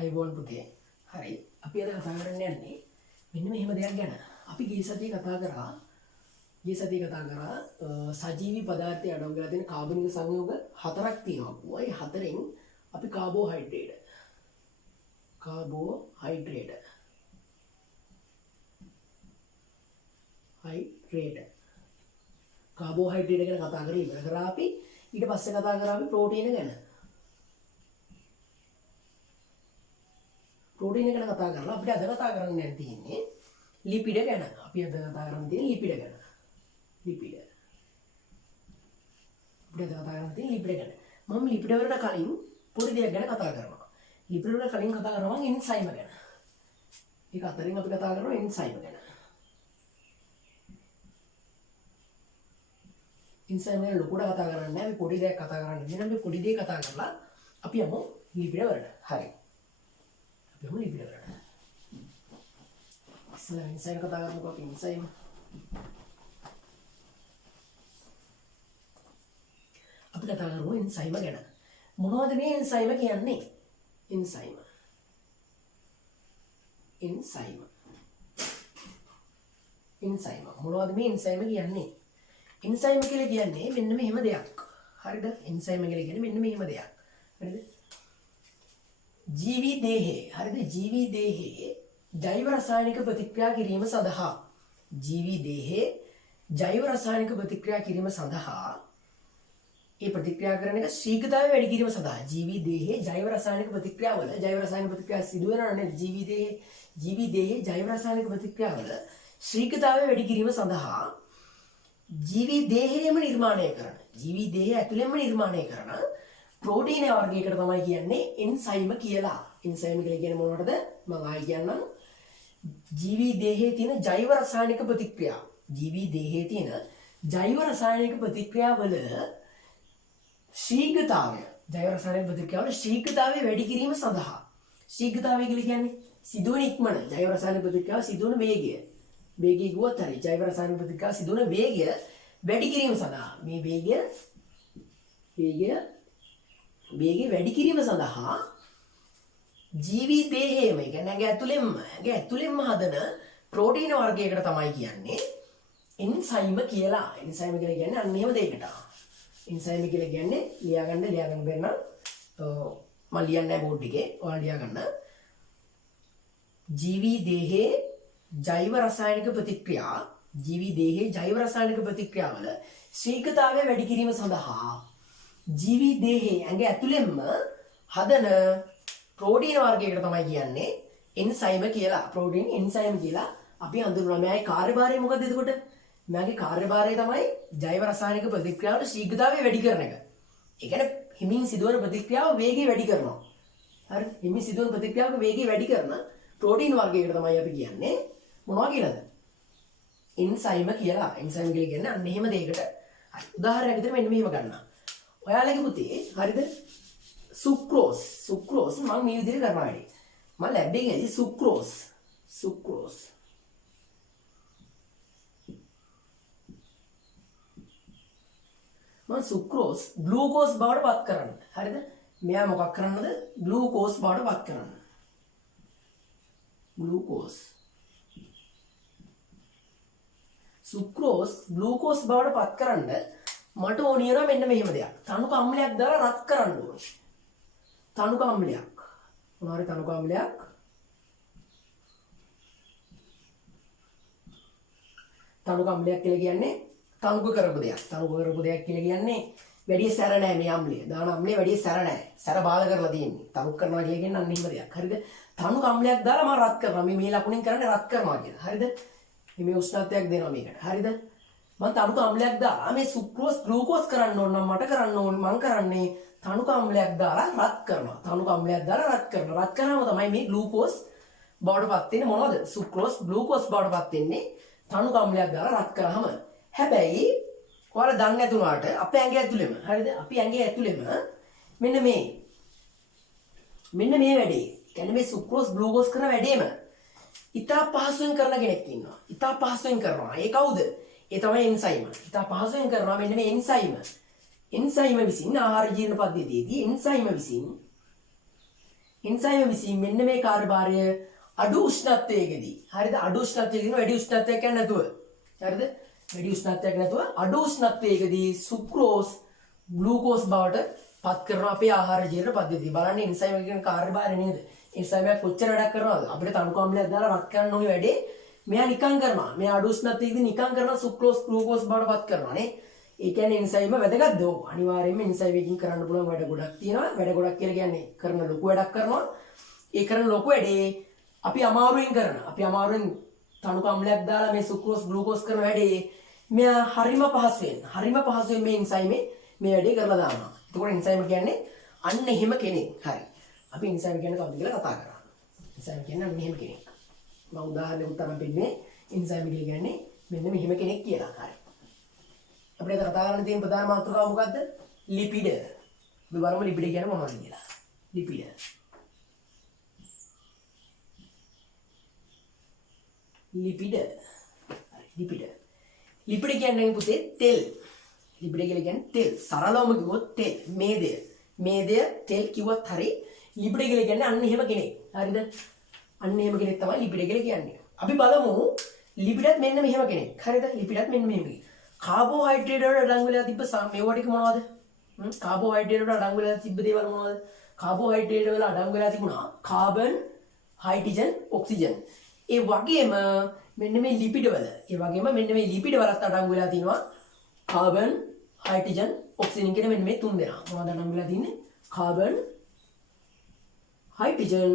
අයිබෝන් පුතේ. හරි. අපි අද කතා කරන්න යන්නේ මෙන්න මෙහෙම දෙයක් ගැන. අපි ගිය සතියේ කතා කරා සජීවී පදාර්ථය අඩංගු කරලා තියෙන කාබනික සංයෝග හතරක් තියෙනවා. ඒ හතරෙන් අපි කාබෝහයිඩ්‍රේට් ගැන කතා කරලා ඉවර කරා අපි. ඊට පස්සේ කතා කරා අපි ප්‍රෝටීන ගැන. ප්‍රෝටීන ගැන කතා කරලා අපිට අද කතා කරන්න යන්න තියෙන්නේ ලිපිඩ ගැන. අපි අද කතා කරන්න තියෙන්නේ ලිපිඩ ගැන. මම ලිපිඩ වලට කලින් පොඩි දෙයක් ගැන කතා කරනවා. ලිපිඩ වලට කලින් කතා කරනවා එන්සයිම ගැන. ඒක අතරින් අපි කතා කරනවා එන්සයිම ගැන. එන්සයිම ගැන ලොකුට කතා කරන්නේ නැහැ. අපි පොඩි දෙයක් කතා කරන්න. එහෙනම් මේ පොඩි දෙයක් කතා කරලා අපි යමු ලිපිඩ වලට. හරි. අපි යමු ලිපිඩ වලට. ඉස්සෙල්ලා එන්සයිම කතා කරමුකෝ. අපි එන්සයිම අපි කතා කරමු එන්සයිම ගැන. මොනවද මේ එන්සයිම කියන්නේ? එන්සයිම මොනවද මේ එන්සයිම කියන්නේ? එන්සයිම කියලා කියන්නේ මෙන්න මෙහෙම දෙයක්. හරිද? එන්සයිම කියලා කියන්නේ මෙන්න මෙහෙම දෙයක්. හරිද? ජීවි දේහේ ජෛව රසායනික ප්‍රතික්‍රියා කිරීම සඳහා ඒ ප්‍රතික්‍රියා කරන එක ශීඝ්‍රතාවය වැඩි කිරීම සඳහා ජීවි දේහයේ ජෛව රසායනික ප්‍රතික්‍රියාවල සිදු වෙනවනේ ජීවි දේහයේ ජෛව රසායනික ප්‍රතික්‍රියාවල ශීඝ්‍රතාවය වැඩි කිරීම සඳහා ජීවි දේහයේම නිර්මාණය කරන ප්‍රෝටීන වර්ගයකට තමයි කියන්නේ එන්සයිම කියලා. එන්සයිම කියලා කියන්නේ මොනවටද? මම ආයෙ කියන්නම්. ජීවි දේහයේ තියෙන ජෛව රසායනික ප්‍රතික්‍රියාවල ශීඝ්‍රතාවය වැඩි කිරීම සඳහා. ශීඝ්‍රතාවය කියලා කියන්නේ සිදුවන ඉක්මන ජෛව රසායනික ප්‍රතික්‍රියාව සිදුවන වේගය කිව්වොත් හරි. ජෛව රසායනික ප්‍රතික්‍රියාව සිදුවන වේගය වැඩි කිරීම සඳහා මේ වේගය වැඩි කිරීම සඳහා ජීවි දේහයේම කියන්නේ ඇඟ ඇතුළෙන්ම හදන ප්‍රෝටීන වර්ගයකට තමයි කියන්නේ එන්සයිම කියලා. එන්සයිම කියලා කියන්නේ අන්න එහෙම දෙයකට. එන්සයිම කියලා කියන්නේ ලියාගන්න බැන්න මම ලියන්නේ නැහැ බෝඩ් එකේ. ඔයාලා ලියාගන්න. ජීවි දේහයේ ජෛව රසායනික ප්‍රතික්‍රියාවල ශීඝ්‍රතාවය වැඩි කිරීම සඳහා ජීවි දේහයේ ඇඟ ඇතුළෙන්ම හදන ප්‍රෝටීන වර්ගයකට තමයි කියන්නේ එන්සයිම කියලා. ප්‍රෝටීන් එන්සයිම කියලා අපි හඳුන්වනවා. මෙයාගේ කාර්යභාරය මොකද්ද එතකොට? මෙයාගේ කාර්යභාරය තමයි ජෛව රසායනික ප්‍රතික්‍රියාවල ශීඝ්‍රතාවය වැඩි කරන එක. ඒ කියන්නේ හිමින් සිදුවන ප්‍රතික්‍රියාව වේගය වැඩි කරනවා. හරි? හිමින් සිදුවන ප්‍රතික්‍රියාවක වේගය වැඩි කරන ප්‍රෝටීන් වර්ගයකට තමයි අපි කියන්නේ මොනවා කියලාද? එන්සයිම කියලා. එන්සයිම කියලා කියන්නේ අන්න එහෙම දෙයකට. හරි. උදාහරණයක් විදිහට මෙන්න මෙහෙම ගන්නවා. ඔයාලගේ පුතේ හරිද? සුක්‍රෝස් මම මේ විදිහට කරනවා වැඩි. මම ලැබ් එකේදී සුක්‍රෝස් ග්ලූකෝස් බවට පත් කරන්න. හරිද? මෙයා මොකක් කරන්නද? ග්ලූකෝස් බවට පත් කරන්න. සුක්‍රෝස් ග්ලූකෝස් බවට පත් කරන්න මට ඕන වෙනවා මෙන්න මෙහෙම දෙයක්. තනුක අම්ලයක් දාලා රත් කරන්න ඕනේ. තනුක අම්ලයක්. මොනවාරි තනුක අම්ලයක්. තනුක අම්ලයක් කියලා කියන්නේ තනුක කරපු දෙයක්. කියලා කියන්නේ වැඩි සැර නැහැ මේ අම්ලය. දාන අම්ලය වැඩි සැර නැහැ. සැර බාධා කරලා තියෙන්නේ. තනුක කරනවා කියලා කියන්නේ අන්න එහෙම දෙයක්. හරිද? තනුක අම්ලයක් දාලා මම රත් කරනවා. මේ ලකුණෙන් කරන්නේ රත් කරනවා කියලා. හරිද? මේ උෂ්ණත්වයක් දෙනවා මේකට. හරිද? මම තනුක අම්ලයක් දාලා මේ සුක්‍රෝස් ග්ලූකෝස් කරන්න ඕන නම් මට කරන්න ඕනේ මම කරන්නේ තනුක අම්ලයක් දාලා රත් කරනවා. රත් කරාම තමයි මේ ග්ලූකෝස් බවට පත් වෙන්නේ. මොනවද? සුක්‍රෝස් ග්ලූකෝස් බවට පත් වෙන්නේ තනුක අම්ලයක් දාලා රත් කරාම. හැබැයි ඔයාලා දන්නේ නැතුණාට අපේ ඇඟ ඇතුළෙම හරිද? අපි ඇඟේ ඇතුළෙම මෙන්න මේ වැඩේ. කියන්නේ මේ සුක්‍රෝස් ග්ලූකෝස් කරන වැඩේම ඉතා පහසුවෙන් කරන කෙනෙක් ඉන්නවා. ඉතා පහසුවෙන් කරනවා. ඒ කවුද? ඒ තමයි එන්සයිම. ඉතා පහසුවෙන් කරනවා මෙන්න මේ එන්සයිම. එන්සයිම විසින් ආහාර ජීර්ණ පද්ධතියේදී එන්සයිම විසින් එන්සයිම විසින් මෙන්න මේ කාර්යභාරය අඩු උෂ්ණත්වයකදී හරිද අඩු උෂ්ණත්වයකදී වැඩි උෂ්ණත්වයක් යන්නේ නැතුව හරිද වැඩි උෂ්ණත්වයක් නැතුව අඩු උෂ්ණත්වයකදී සුක්‍රෝස් ග්ලූකෝස් බවට පත් කරන අපේ ආහාර ජීවන පද්ධතිය බලන්න එන්සයිම කියන කාර්යභාරය නේද එන්සයිම කොච්චර වැඩක් කරනවද අපිට තණුක අම්ලයක් දාලා රත් කරන්න ඕනි වැඩේ මෙයා නිකන් කරනවා මෙයා අඩු උෂ්ණත්වයකදී නිකන් කරනවා සුක්‍රෝස් ග්ලූකෝස් බවට පත් කරනවා නේ ඒ කියන්නේ එන්සයිම වැදගත්ද අනිවාර්යයෙන්ම එන්සයිම එකකින් කරන්න පුළුවන් වැඩ ගොඩක් තියෙනවා වැඩ ගොඩක් කියලා කියන්නේ කරන ලොකු වැඩක් කරනවා ඒ කරන ලොකු වැඩේ අපි අමාරුවෙන් කරන අපි අමාරුවෙන් තණුක අම්ලයක් දාලා මේ සුක්‍රෝස් ග්ලූකෝස් කරන වැඩේ මෙයා හරිම පහසුවෙන් මේ එන්සයිම මේ වැඩේ කරලා දානවා එතකොට එන්සයිම කියන්නේ අන්න එහෙම කෙනෙක් හරි අපි එන්සයිම කියන්නේ කවුද කියලා කතා කරා එන්සයිම කියන්නේ අන්න එහෙම කෙනෙක් මම උදාහරණයක් උත්තර දෙන්නේ එන්සයිම කියන්නේ මෙන්න මෙහෙම කෙනෙක් කියලා හරි අපිට කතා කරන්න තියෙන ප්‍රධාන මාතෘකාව මොකද්ද? ලිපිඩ. අපි බලමු ලිපිඩ කියන්නේ මොනවද කියලා. ලිපිඩ. ලිපිඩ. ලිපිඩ. ලිපිඩ කියන්නේ පුතේ තෙල්. ලිපිඩ කියලා කියන්නේ තෙල්. සරලවම කිව්වොත් තෙල්. මේදය. මේදය තෙල් කිව්වත් හරි. ලිපිඩ කියලා කියන්නේ අන්න එහෙම කෙනෙක්. හරිද? අන්න එහෙම කෙනෙක් තමයි ලිපිඩ කියලා කියන්නේ. අපි බලමු ලිපිඩත් මෙන්න මෙහෙම කෙනෙක්. හරිද? ලිපිඩත් මෙන්න මෙහෙම කෙනෙක්. කාබෝහයිඩ්‍රේට් වල අඩංගු වෙලා තිබ්බ මේවා ටික මොනවද? කාබෝහයිඩ්‍රේට් වල අඩංගු වෙලා තිබ්බ දේවල් මොනවද? කාබෝහයිඩ්‍රේට් වල අඩංගු වෙලා තිබුණා කාබන්, හයිඩ්‍රජන්, ඔක්සිජන්. ඒ වගේම මෙන්න මේ ලිපිඩ වල වලත් අඩංගු වෙලා තියෙනවා කාබන්, හයිඩ්‍රජන්, ඔක්සිජන් කියන මෙන්න මේ තුන් දෙනා. මොනවද අඩංගු වෙලා තින්නේ? කාබන්, හයිඩ්‍රජන්,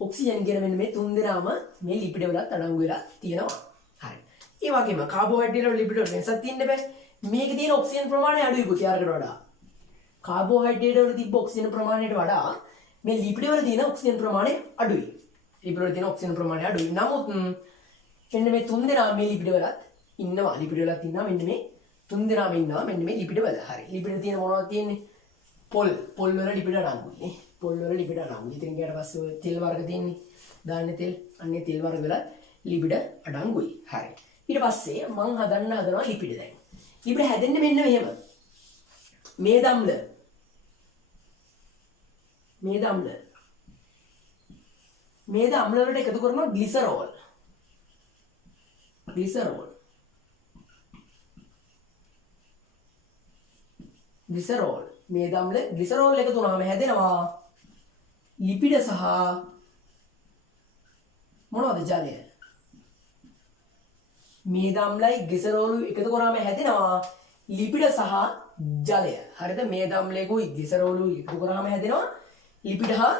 ඔක්සිජන් කියන මෙන්න මේ තුන් දෙනාම මේ ලිපිඩ වලත් අඩංගු වෙලා තියෙනවා. හරි. ඒ වගේම කාබෝහයිඩ්‍රේට් වල ලිපිඩ් වල වෙනසක් තියෙන්න බෑ. මේකේ තියෙන ඔක්සිජන් ප්‍රමාණය අඩුයි පුතේ අරකට වඩා. කාබෝහයිඩ්‍රේට් වල තිබ්බ ඔක්සිජන් ප්‍රමාණයට වඩා මේ ලිපිඩ් වල තියෙන ඔක්සිජන් ප්‍රමාණය අඩුයි. ලිපිඩ් වල තියෙන ඔක්සිජන් ප්‍රමාණය අඩුයි. නමුත් මෙන්න මේ තුන් දෙනා මේ ලිපිඩ් වලත් ඉන්නවා. ලිපිඩ් වලත් ඉන්නවා මෙන්න මේ තුන් දෙනාම ඉන්නවා මෙන්න මේ ලිපිඩ වල. හරි. ලිපිඩ තියෙන මොනවද තියෙන්නේ? පොල් වල ලිපිඩ අඩංගුයි නේ. පොල් වල ලිපිඩ අඩංගුයි. ඉතින් ඊට පස්සේ ඔය තෙල් වර්ග තියෙන්නේ. දාන්නේ තෙල්. අන්නේ තෙල් වර්ග වල ලිපිඩ අඩංගුයි. හරි. ඊට පස්සේ මං හදනවා ලිපිඩ දැන්. ලිපිඩ හැදෙන්නේ මෙන්න මෙහෙම. මේද අම්ල. මේද අම්ල වලට එකතු කරනවා ග්ලිසරෝල්. මේද අම්ල ග්ලිසරෝල් එකතු වුණාම හැදෙනවා ලිපිඩ සහ මොනවද ජලය? මේද අම්ලයි ග්ලිසරෝලුයි එකතු කරාම හැදෙනවා ලිපිඩ සහ ජලය. හරිද? මේද අම්ලයකුයි ග්ලිසරෝලුයි එකතු කරාම හැදෙනවා ලිපිඩ හා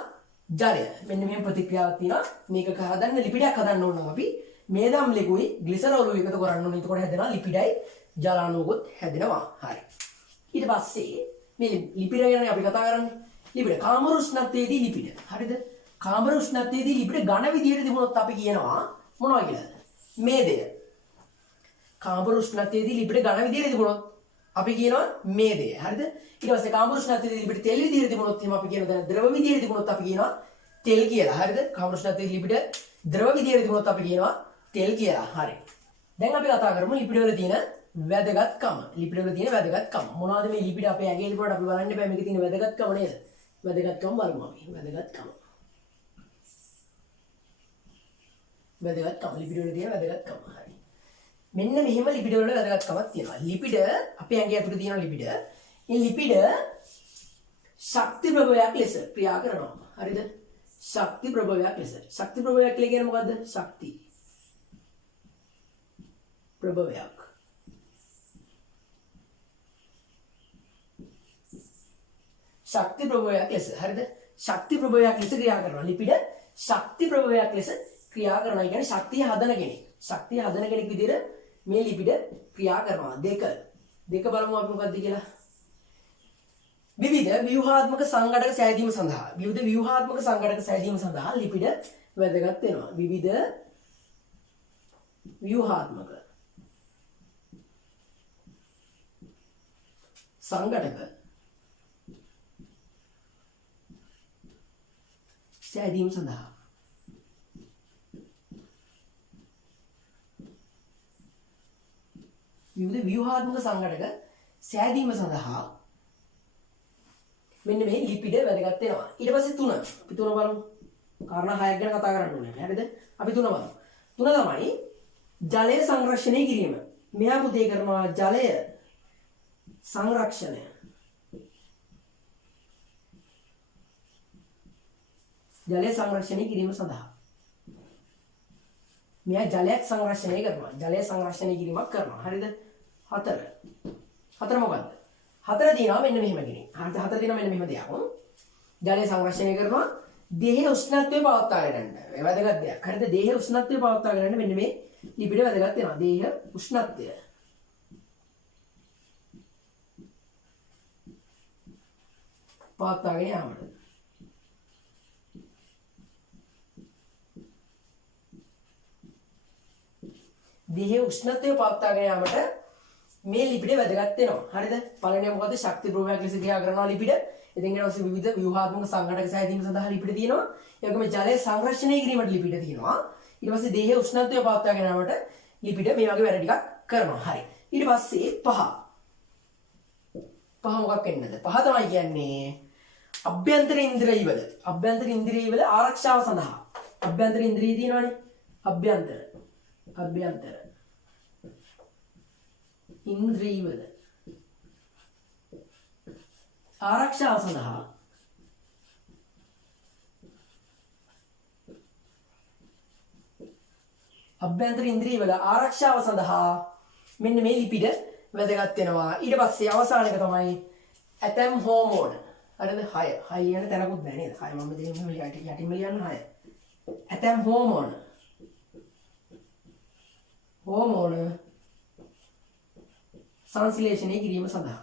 ජලය. මෙන්න මේ ප්‍රතික්‍රියාවක් තියෙනවා. මේක හදන්න ලිපිඩයක් හදන්න ඕන නම් අපි මේද අම්ලයකුයි ග්ලිසරෝලුයි එකතු කරන්න ඕනේ. එතකොට හැදෙනවා ලිපිඩයි ජලාණුවකුත් හැදෙනවා. හරි. ඊට පස්සේ මේ ලිපිඩ ගැන අපි කතා කරන්නේ. ලිපිඩ කාමර උෂ්ණත්වයේදී ලිපිඩ. හරිද? කාමර උෂ්ණත්වයේදී ලිපිඩ ඝන විදියට තිබුණොත් අපි කියනවා මොනවා කියලාද? මේදය. කාමර උෂ්ණත්වයේදී ලිපිඩ ඝන විදියට තිබුණොත් අපි කියනවා මේදය. හරිද? ඊට පස්සේ කාමර උෂ්ණත්වයේදී ලිපිඩ තෙල් විදියට තිබුණොත් එහෙනම් අපි කියනවා ද්‍රව විදියට තිබුණොත් අපි කියනවා තෙල් කියලා. හරිද? කාමර උෂ්ණත්වයේදී ලිපිඩ ද්‍රව විදියට තිබුණොත් අපි කියනවා තෙල් කියලා. හරි. දැන් අපි කතා කරමු ලිපිඩ වල තියෙන වැදගත්කම. මොනවද මේ ලිපිඩ අපේ ඇඟේ ඉන්නකොට අපි බලන්න බෑ මේකේ තියෙන වැදගත්කම නේද? වැදගත්කම බලමු අපි. වැදගත්කම ලිපිඩ වල තියෙන වැදගත්කම. හරි. මෙන්න මෙහෙම ලිපිඩ වල වැදගත්කමක් තියෙනවා. ලිපිඩ අපේ ඇඟේ ඇතුලේ තියෙන ලිපිඩ. මේ ලිපිඩ ශක්ති ප්‍රභවයක් ලෙස ක්‍රියා කරනවා. හරිද? ශක්ති ප්‍රභවයක් ලෙස. ශක්ති ප්‍රභවයක් කියලා කියන්නේ මොකද්ද? ශක්ති ප්‍රභවයක්. ශක්ති ප්‍රභවයක් ලෙස. හරිද? ශක්ති ප්‍රභවයක් ලෙස ක්‍රියා කරනවා. ලිපිඩ ශක්ති ප්‍රභවයක් ලෙස ක්‍රියා කරනවා. කියන්නේ ශක්තිය හදන කෙනෙක්. ශක්තිය හදන කෙනෙක් විදිහට මේ ලිපිඩ ක්‍රියා කරනවා. දෙක බලමු අපි මොකක්ද කියලා. විවිධ ව්‍යුහාත්මක සංඝටක සෑදීම සඳහා ලිපිඩ වැදගත් වෙනවා. විවිධ ව්‍යුහාත්මක සංඝටක සෑදීම සඳහා විවිධ ව්‍යුහාත්මක සංඝටක සෑදීම සඳහා මෙන්න මේ ලිපිඩ වැදගත් වෙනවා. ඊට පස්සේ 3. අපි 3 බලමු. කාරණා 6ක් ගැන කතා කරන්න ඕනේ. හරිද? අපි 3 බලමු. 3 තමයි ජලය සංරක්ෂණය කිරීම. මෙහා පුතේ කරනවා ජලය සංරක්ෂණය. ජලය සංරක්ෂණය කිරීම සඳහා. මෙයා ජලයක් සංරක්ෂණය කරනවා. ජලය සංරක්ෂණය කිරීමක් කරනවා. හරිද? 4. 4 මොකද්ද? 4 තියෙනවා මෙන්න මෙහෙම කෙනෙක්. හරිද? 4 තියෙනවා මෙන්න මෙහෙම දෙයක්. ජලය සංරක්ෂණය කරනවා. දේහයේ උෂ්ණත්වය පවත්වාගෙන යන්න. ඒ වැදගත් දෙයක්. හරිද? දේහයේ උෂ්ණත්වය පවත්වාගෙන යන්න මෙන්න මේ ලිපිඩ වැදගත් වෙනවා. දේහ උෂ්ණත්වය. පවත්වාගෙන යාමට. දේහයේ උෂ්ණත්වය පවත්වාගෙන යාමට මේ ලිපිඩ වැදගත් වෙනවා. හරිද? පළවෙනිම මොකද? ශක්ති ප්‍රෝගයක් ලෙස ක්‍රියා කරනවා ලිපිඩ. ඉතින් ඊට පස්සේ විවිධ ව්‍යුහාත්මක සංඝටක සෑදීම සඳහා ලිපිඩ තියෙනවා. ඒ වගේම ජලය සංරක්ෂණය කිරීමට ලිපිඩ තියෙනවා. ඊට පස්සේ දේහයේ උෂ්ණත්වය පවත්වාගෙන යාමට ලිපිඩ මේ වගේ වැඩ ටිකක් කරනවා. හරි. ඊට පස්සේ 5. 5 මොකක් වෙන්නද? 5 තමයි කියන්නේ අභ්‍යන්තර ඉන්ද්‍රියවල ආරක්ෂාව සඳහා. අභ්‍යන්තර ඉන්ද්‍රිය තියෙනවානේ. අභ්‍යන්තර ඉන්ද්‍රියවල ආරක්ෂාව සඳහා අභ්‍යන්තර ඉන්ද්‍රියවල ආරක්ෂාව සඳහා මෙන්න මේ ලිපිඩ වැදගත් වෙනවා. ඊට පස්සේ අවසාන එක තමයි ඇතම් හෝමෝන. හරිද? 6. 6 යන තැනකුත් නැහැ නේද? 6 මම දෙන්නේ යටින්ම ලියන්න 6. ඇතම් හෝමෝන. හෝමෝන සංශ්ලේෂණය කිරීම සඳහා.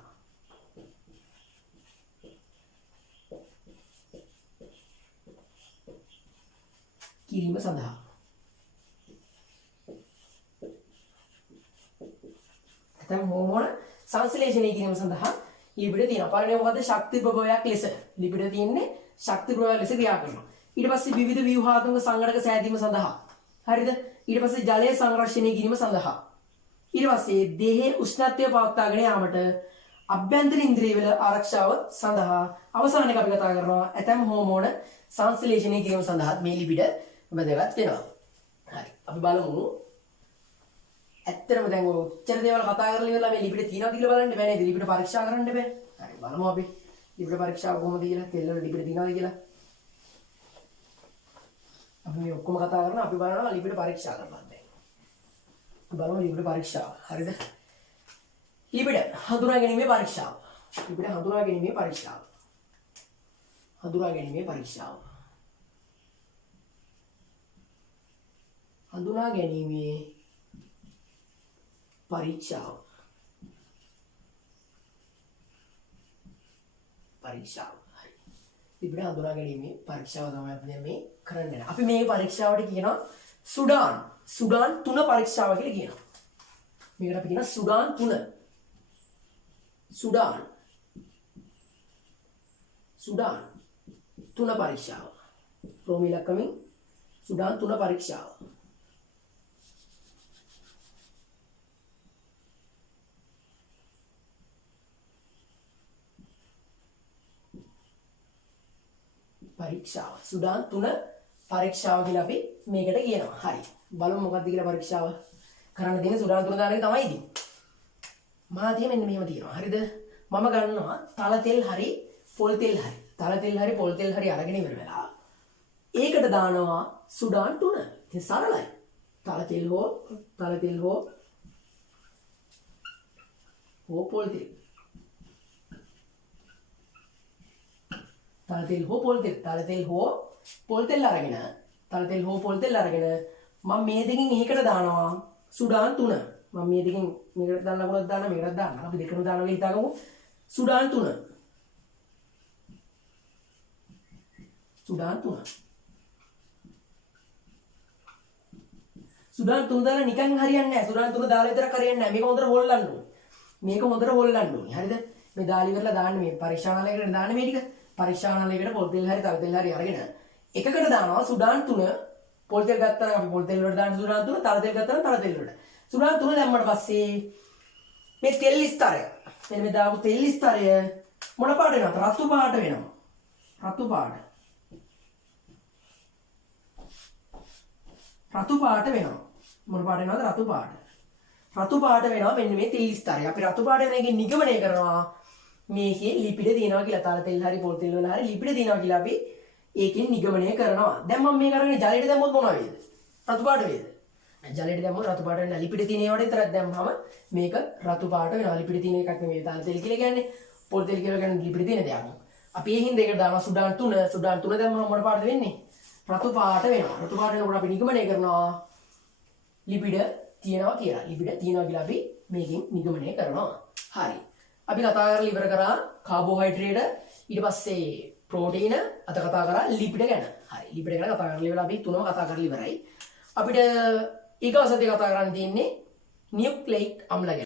ඇතම් හෝමෝන සංශ්ලේෂණය කිරීම සඳහා ලිපිඩ තියෙනවා. පළවෙනි මොකද්ද? ශක්ති ප්‍රභවයක් ලෙස ලිපිඩ තියෙන්නේ ශක්ති ප්‍රභවයක් ලෙස ක්‍රියා කරනවා. ඊට පස්සේ විවිධ ව්‍යුහාත්මක සංඝටක සෑදීම සඳහා. හරිද? ඊට පස්සේ ජලය සංරක්ෂණය කිරීම සඳහා. ඊට පස්සේ දේහයේ උෂ්ණත්වය පවත්වාගෙන යාමට අභ්‍යන්තර ඉන්ද්‍රියවල ආරක්ෂාව සඳහා. අවසාන එක අපි කතා කරනවා ඇතම් හෝමෝන සංශ්ලේෂණය කිරීම සඳහා මේ ලිපිඩ වැදගත් වෙනවා. හරි. අපි බලමු. ඇත්තටම දැන් ඔය උච්චර දේවල් කතා කරලා ඉවරලා මේ ලිපිඩ තියෙනවද කියලා බලන්න බෑ නේද? ලිපිඩ පරීක්ෂා කරන්න බෑ. හරි. බලමු අපි ලිපිඩ පරීක්ෂාව කොහොමද කියලා. තෙල් වල ලිපිඩ තියෙනවද කියලා. අපි මේ ඔක්කොම කතා කරනවා. අපි බලනවා ලිපිඩ පරීක්ෂා කරනවා දැන්. බලමු ලිපිඩ පරීක්ෂාව. හරිද? ලිපිඩ හඳුනා ගැනීමේ පරීක්ෂාව. ලිපිඩ හඳුනා ගැනීමේ පරීක්ෂාව. හඳුනා ගැනීමේ පරීක්ෂාව. හඳුනා ගැනීමේ පරීක්ෂාව. පරීක්ෂාව. හරි. ලිපිඩ හඳුනා ගැනීමේ පරීක්ෂාව තමයි අපි දැන් මේ කරන්නේ. අපි මේ පරීක්ෂාවට කියනවා සුඩාන් 3 පරීක්ෂාව කියලා කියනවා. මේකට අපි කියනවා සුඩාන් 3. සුඩාන් 3 පරීක්ෂාව. රෝමී ඉලක්කමින් සුඩාන් 3 පරීක්ෂාව. පරීක්ෂාව. සුඩාන් 3 පරීක්ෂාව කියලා අපි මේකට කියනවා. හරි. බලමු මොකක්ද කියලා පරීක්ෂාව කරන්න තියෙන සුඩාන් 3 දාන එක තමයි ඉතින්. මාධ්‍ය මෙන්න මෙහෙම තියෙනවා. හරිද? මම ගන්නවා තල තෙල් හරි පොල් තෙල් හරි. තල තෙල් හරි පොල් තෙල් හරි අරගෙන ඉවර වෙලා ඒකට දානවා සුඩාන් 3. ඉතින් සරලයි. තල තෙල් හෝ පොල් තෙල්. තල තෙල් හෝ පොල් තෙල් අරගෙන මම මේ දෙකෙන් එකකට දානවා සුඩාන් 3. මම මේ දෙකෙන් මේකට දාන්න පුළුවන් දාන්න මේකට දාන්න. අපි දෙකම දානවා කියලා හිතාගමු. සුඩාන් 3. සුඩාන් 3 දාලා නිකන් හරියන්නේ නැහැ. සුඩාන් 3 දාලා විතරක් හරියන්නේ නැහැ. මේක හොඳට හොල්ලන්න ඕනේ. හරිද? මේ දාලි ඉවරලා දාන්න මේ පරීක්ෂානාලයකට දාන්න මේ ටික. පරීක්ෂානාලයකට පොල් තෙල් හරි තල තෙල් හරි අරගෙන එකකට දානවා සුඩාන් 3. පොල් තෙල් ගත්තා නම් අපි පොල් තෙල් වලට දාන්න සුඩාන් 3. තල තෙල් ගත්තා නම් තල තෙල් වලට. සුඩාන් 3 දැම්මට පස්සේ මේ තෙල් ස්තරය මෙන්න මේ දාපු තෙල් ස්තරය මොන පාට වෙනවද? රතු පාට වෙනවා. රතු පාට. රතු පාට වෙනවා. මොන පාට වෙනවද? රතු පාට. රතු පාට වෙනවා මෙන්න මේ තෙල් ස්තරය. අපි රතු පාට වෙන එකෙන් නිගමනය කරනවා මේකේ ලිපිඩ තියෙනවා කියලා. තල තෙල් හරි පොල් තෙල් වල හරි ලිපිඩ තියෙනවා කියලා අපි ඒකෙන් නිගමනය කරනවා. දැන් මම මේක අරගෙන ජලයට දැම්මොත් මොනවා වේද? රතු පාට වේද? ජලයට දැම්මොත් රතු පාට වෙනවා. ලිපිඩ තියෙන ඒවාට විතරක් දැම්මම මේක රතු පාට වෙනවා. ලිපිඩ තියෙන එකක් නෙමෙයි. තල තෙල් කියලා කියන්නේ පොල් තෙල් කියලා කියන්නේ ලිපිඩ තියෙන දෙයක්. අපි ඒ හින්දා ඒකට දානවා සුඩාන් 3. සුඩාන් 3 දැම්මම මොන පාටද වෙන්නේ? රතු පාට වෙනවා. රතු පාට වෙනකොට අපි නිගමනය කරනවා ලිපිඩ තියෙනවා කියලා. ලිපිඩ තියෙනවා කියලා අපි මේකෙන් නිගමනය කරනවා. හරි. අපි කතා කරලා ඉවර කරා කාබෝහයිඩ්‍රේට්, ඊට පස්සේ ප්‍රෝටීන, අද කතා කරා ලිපිඩ ගැන. හරි. ලිපිඩ ගැන කතා කරලා ඉවරලා අපි තුනම කතා කරලා ඉවරයි. අපිට ඊගොසදී කතා කරන්න තියෙන්නේ නියුක්ලියික් අම්ල ගැන.